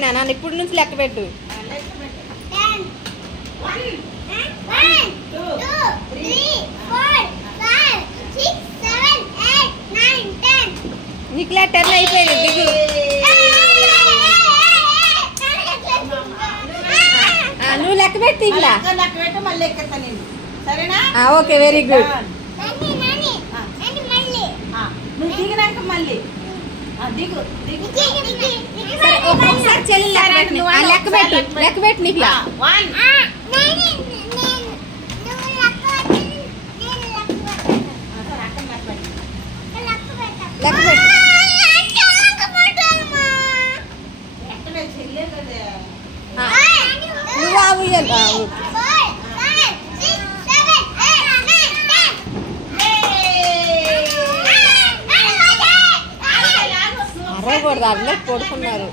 అయినా నన్ను ఇప్పుడు నుంచి లెక్క పెట్టు. నీకు లెటర్లు అయిపోయింది దిగు. నువ్వు లెక్క పెట్టు ఇట్లా. Okay very good. ఒకసారి చెల్లి లెక్క పెట్టు లెక్క పెట్టు నీకు లెక్క పెట్టు. నువ్వు అరవకూడదు, అందరూ పడుకున్నారు.